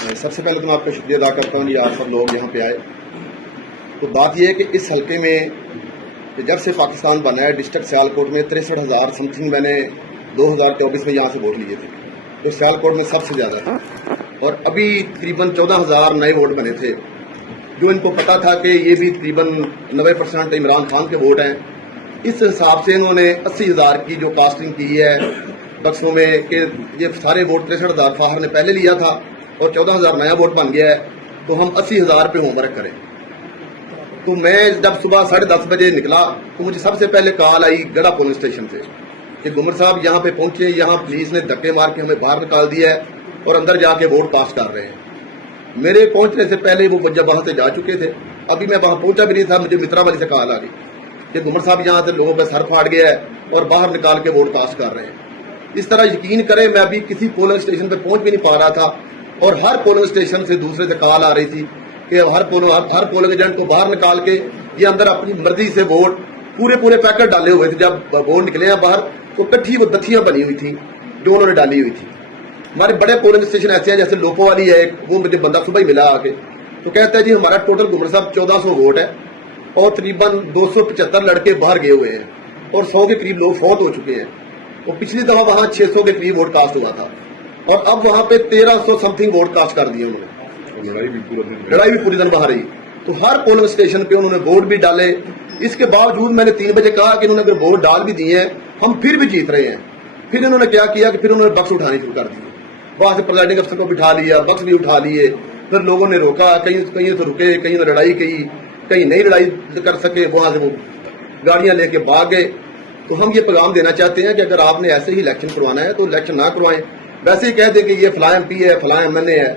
سب سے پہلے تو میں آپ کا شکریہ ادا کرتا ہوں آپ سب لوگ یہاں پہ آئے. تو بات یہ ہے کہ اس حلقے میں جب سے پاکستان بنا ہے ڈسٹرکٹ سیالکوٹ میں 63,000 سم تھنگ میں نے 2024 میں یہاں سے ووٹ لیے تھے جو سیالکوٹ میں سب سے زیادہ تھا. اور ابھی تقریباً 14,000 نئے ووٹ بنے تھے جو ان کو پتا تھا کہ یہ بھی تقریباً 90% عمران خان کے ووٹ ہیں. اس حساب سے انہوں نے 80,000 کی جو کاسٹنگ کی ہے بکسوں میں کہ یہ سارے ووٹ 63,000 فاہر نے پہلے لیا تھا اور 14,000 نیا ووٹ بن گیا ہے تو ہم 80,000 پہ ہوم ورک کریں. تو میں جب صبح 10:30 بجے نکلا تو مجھے سب سے پہلے کال آئی گڑھا پولنگ اسٹیشن سے کہ گمر صاحب یہاں پہ پہنچے, یہاں پولیس نے دھکے مار کے ہمیں باہر نکال دیا ہے اور اندر جا کے ووٹ پاس کر رہے ہیں. میرے پہنچنے سے پہلے وہ جب وہاں سے جا چکے تھے, ابھی میں وہاں پہنچا بھی نہیں تھا, مجھے مترا والی سے کال آ گئی کہ گمر صاحب یہاں سے لوگوں پہ سر پھاٹ گیا ہے اور باہر نکال کے ووٹ پاس کر رہے ہیں. اس طرح یقین کریں میں ابھی کسی پولنگ اسٹیشن پہ پہنچ بھی نہیں پا رہا تھا اور ہر پولنگ اسٹیشن سے دوسرے سے کال آ رہی تھی کہ ہر پولنگ ایجنٹ کو باہر نکال کے یہ اندر اپنی مرضی سے ووٹ پورے پیکٹ ڈالے ہوئے تھے. جب ووٹ نکلے ہیں باہر تو کٹھی وہ دتھیاں بنی ہوئی تھیں جو انہوں نے ڈالی ہوئی تھی. ہمارے بڑے پولنگ اسٹیشن ایسے ہیں جیسے لوپو والی ہے, وہ مجھے بندہ صبح ہی ملا آ کے تو کہتا ہے جی ہمارا ٹوٹل گمر صاحب 1400 ووٹ ہے اور تقریباً 275 لڑکے باہر گئے ہوئے ہیں اور 100 کے قریب لوگ فوت ہو چکے ہیں. اور پچھلی دفعہ وہاں 600 کے قریب ووٹ کاسٹ ہوا تھا اور اب وہاں پہ 1300 سم تھنگ ووٹ کاسٹ کر دیے انہوں نے. لڑائی بھی پوری دن باہر رہی. تو ہر پولنگ اسٹیشن پہ انہوں نے ووٹ بھی ڈالے. اس کے باوجود میں نے 3 بجے کہا کہ انہوں نے اگر ووٹ ڈال بھی دیے ہیں ہم پھر بھی جیت رہے ہیں. پھر انہوں نے کیا کیا کہ پھر انہوں نے بکس اٹھانے شروع کر دیے. وہاں سے پریزائڈنگ افسر کو بٹھا لیا, بکس بھی اٹھا لیے. پھر لوگوں نے روکا, کہیں تو رکے, کہیں نے لڑائی کی, کہیں نہیں لڑائی کر سکے, وہاں سے وہ گاڑیاں لے کے بھاگ گئے. تو ہم یہ پیغام دینا چاہتے ہیں کہ اگر آپ نے ایسے ہی الیکشن کروانا ہے تو الیکشن نہ کروائیں. ویسے ہی کہہ دیں کہ یہ فلاں ایم پی ہے, فلاں ایم این اے ہے.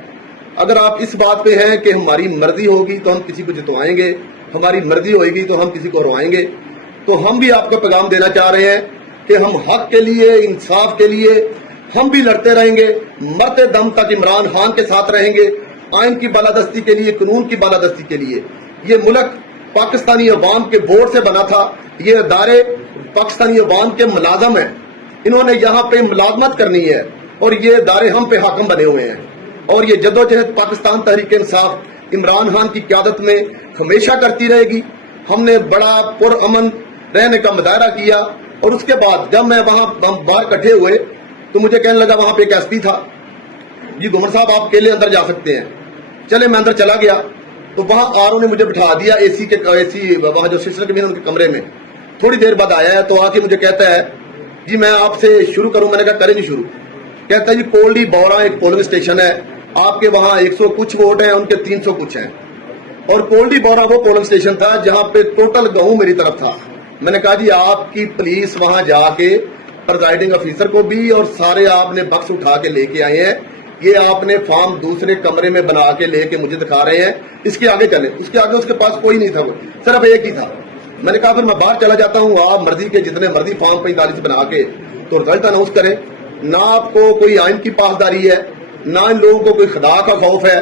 اگر آپ اس بات پہ ہیں کہ ہماری مرضی ہوگی تو ہم کسی کو جتوائیں گے, ہماری مرضی ہوئے گی تو ہم کسی کو ہروائیں گے. تو ہم بھی آپ کو پیغام دینا چاہ رہے ہیں کہ ہم حق کے لیے, انصاف کے لیے ہم بھی لڑتے رہیں گے, مرتے دم تک عمران خان کے ساتھ رہیں گے. آئین کی بالادستی کے لیے, قانون کی بالادستی کے لیے. یہ ملک پاکستانی عوام کے ووٹ سے بنا تھا. یہ ادارے پاکستانی عوام کے ملازم ہیں, انہوں نے یہاں پہ ملازمت کرنی ہے اور یہ ادارے ہم پہ حاکم بنے ہوئے ہیں. اور یہ جدوجہد پاکستان تحریک انصاف عمران خان کی قیادت میں ہمیشہ کرتی رہے گی. ہم نے بڑا پرامن رہنے کا مظاہرہ کیا اور اس کے بعد جب میں وہاں باہر اکٹھے ہوئے تو مجھے کہنے لگا وہاں پہ ایک ایس پی تھا, جی گمر صاحب آپ اکیلے اندر جا سکتے ہیں. چلے میں اندر چلا گیا تو وہاں آر او نے مجھے بٹھا دیا اے سی وہاں جو سسٹر کے ان کے کمرے میں. تھوڑی دیر بعد آیا ہے تو آ کے مجھے کہتا ہے جی میں آپ سے شروع کروں. میں نے کہا کریں جی شروع. کہتا ہے جی کولڈی بورا ایک پولنگ اسٹیشن ہے, آپ کے وہاں 100 کچھ ووٹ ہیں, ان کے 300 کچھ ہیں. اور کولڈی بورا وہ پولنگ اسٹیشن تھا جہاں پہ ٹوٹل گاؤں میری طرف تھا. میں نے کہا جی آپ کی پولیس وہاں جا کے پریزائڈنگ افیسر کو بھی اور سارے آپ نے بکس اٹھا کے لے کے آئے ہیں, یہ آپ نے فارم دوسرے کمرے میں بنا کے لے کے مجھے دکھا رہے ہیں, اس کے آگے چلیں. اس کے آگے اس کے پاس کوئی نہیں تھا, صرف ایک ہی تھا. میں نے کہا پھر میں باہر چلا جاتا ہوں, آپ مرضی کے جتنے مرضی فارم 45 بنا کے تو رزلٹ اناؤنس کریں. نہ آپ کو کوئی آئین کی پاسداری ہے, نہ ان لوگوں کو کوئی خدا کا خوف ہے.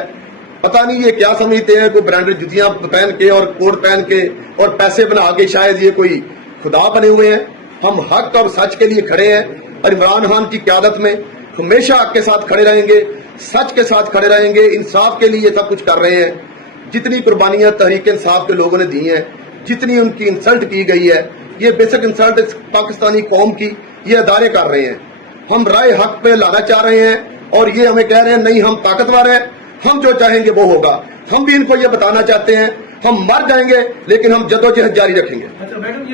پتہ نہیں یہ کیا سمجھتے ہیں, کوئی برانڈڈ جوتیاں پہن کے اور کوٹ پہن کے اور پیسے بنا کے شاید یہ کوئی خدا بنے ہوئے ہیں. ہم حق اور سچ کے لیے کھڑے ہیں اور عمران خان کی قیادت میں ہمیشہ حق کے ساتھ کھڑے رہیں گے, سچ کے ساتھ کھڑے رہیں گے, انصاف کے لیے سب کچھ کر رہے ہیں. جتنی قربانیاں تحریک انصاف کے لوگوں نے دی ہیں, جتنی ان کی انسلٹ کی گئی ہے, یہ بیسک انسلٹ پاکستانی قوم کی یہ ادارے کر رہے ہیں. ہم رائے حق پہ لانا چاہ رہے ہیں اور یہ ہمیں کہہ رہے ہیں نہیں ہم طاقتور ہیں, ہم جو چاہیں گے وہ ہوگا. ہم بھی ان کو یہ بتانا چاہتے ہیں ہم مر جائیں گے لیکن ہم جدوجہد جاری رکھیں گے.